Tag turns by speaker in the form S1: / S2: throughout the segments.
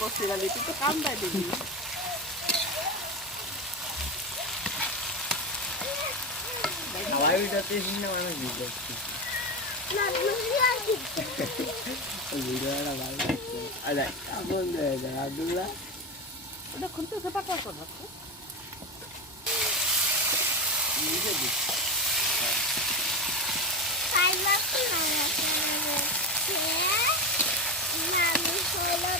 S1: বসে গেলি তুই তো কামড়াই দিবি।
S2: হাওয়াই উঠাতে না আমি ভিডিও ভিডিওটা ভালো লাগছে। আরে দেয় দেয় আব্দুল্লাহ।
S1: ওটা খুলতে সে পাকা করব
S2: নিজে দিচ্ছি
S3: মামি হলো তেল করছে
S1: হিসাব করবি
S3: মামি এখন নাড়াচাড়া করবে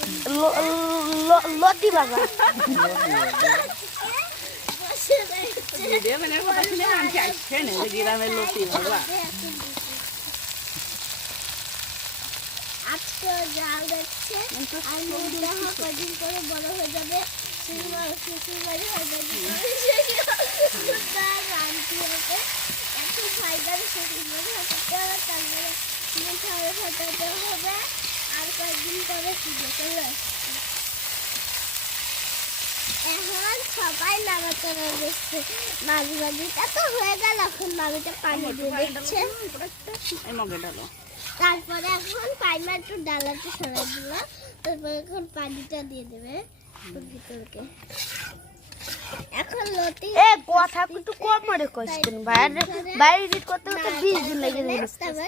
S4: লতি বাবা
S3: আজকে জাল দেখছে আর মুদ্রা কদিন করে বড় হয়ে যাবে আর কয়েকদিন পরে পুজো চলে আসছে এখন সবাই নাড়াচাড়া দিচ্ছে মাঝ মাঝিটা তো হয়ে গেল এখন মামিটা পানি দিচ্ছে তারপরে এখন পাইমা একটু ডালাটা সরাই দিল তারপরে এখন পানিটা দিয়ে দেবে ভিতরকে এখন লতি
S4: এ কথা একটু কম করে কইছেন বাইরে বাইরে করতে করতে বিশ দিন লেগে যাবে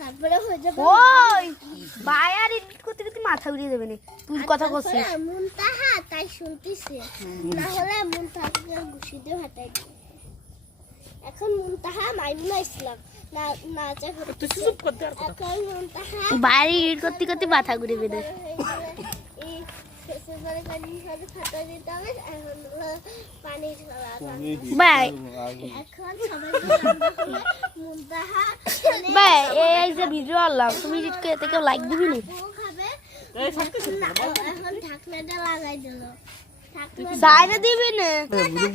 S3: তারপরে হয়ে যাবে
S4: ওই বাইরে এডিট করতে করতে মাথা উড়িয়ে দেবে না। তুই কথা
S3: তারপরে
S4: এমন
S3: তাহা তাই শুনতিছে। না হলে এমন ঘুষি দিয়ে দিবে এখন মুনতাহা মাইমুনা ইসলাম না নাচা
S1: তুই চুপ করতে আর কথা।
S3: এখন মুনতাহা
S4: বাইরে এডিট করতে করতে মাথা ঘুরে বেড়ে ভাই এই যে ভিডিও আনলাম তুমি এতে কেউ লাইক দিবি নি
S3: এখন ঢাকনাটা লাগাই দিল
S4: দিবি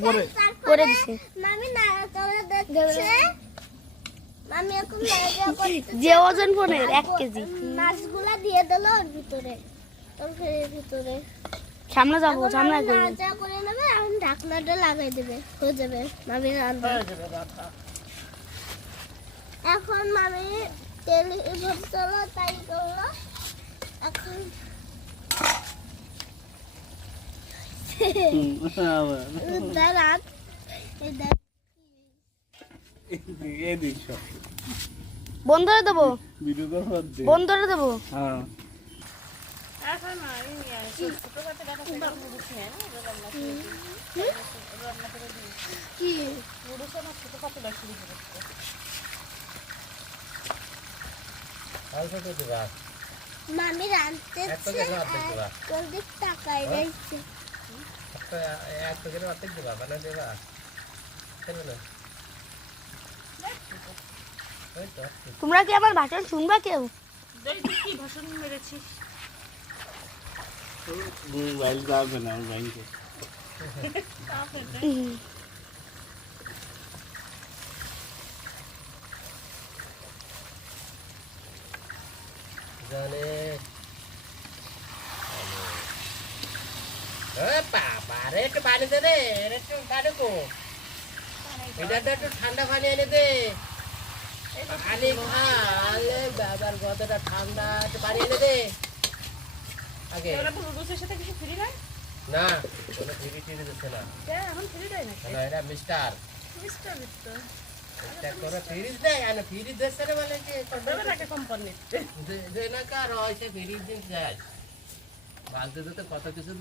S3: করে
S4: করে দিছে
S3: মামি নাড়াচাড়া দিচ্ছে মামি এখন
S4: যে ওজন ফোনের এক কেজি।
S3: মাছগুলা দিয়ে দিল ওর ভিতরে। তরকারির ভিতরে।
S4: সামনে যাব সামনে
S3: করে নেবে এখন ঢাকনাটা লাগাই দেবে হয়ে যাবে মামি রান্না। এখন মামি তেল তাই করল। এখন দাঁড়ান এই দেখ
S4: বন্ধরে দেবো?
S2: দে।
S4: বন্ধরে দেবো?
S2: হ্যাঁ।
S3: মামি রাঁধতেছে
S2: এক প্যাকেট ভাত দেখতে
S3: আর
S2: বা।
S3: কোন দিক তাকাই রয়েছে
S2: এক প্যাকেট অর্ধেক দিবা বানা দেবা। কেন না?
S4: তোমরা কি আমার ভাষণ শুনবা কেউ?
S1: কি ভাষণ মেরেছিস?
S2: একটু পানি দে একটু ঠান্ডা পানি এনে দে পানি খালে বাবার গতটা ঠান্ডা একটু পানি এনে দে আগে।
S1: ওরা পুরুষের সাথে কিছু ফ্রি নাই?
S2: না কোনো ফিরি টিরি দিচ্ছে না।
S1: দেখ, এখন ফ্রি দেয়?
S2: না এটা মিস্টার
S1: মিস্টার।
S2: এটা দেয়? আর ফিরিজ দিচ্ছে না বলে
S1: কোম্পানি
S2: দে না কার দিন যায়। তো কত কিছু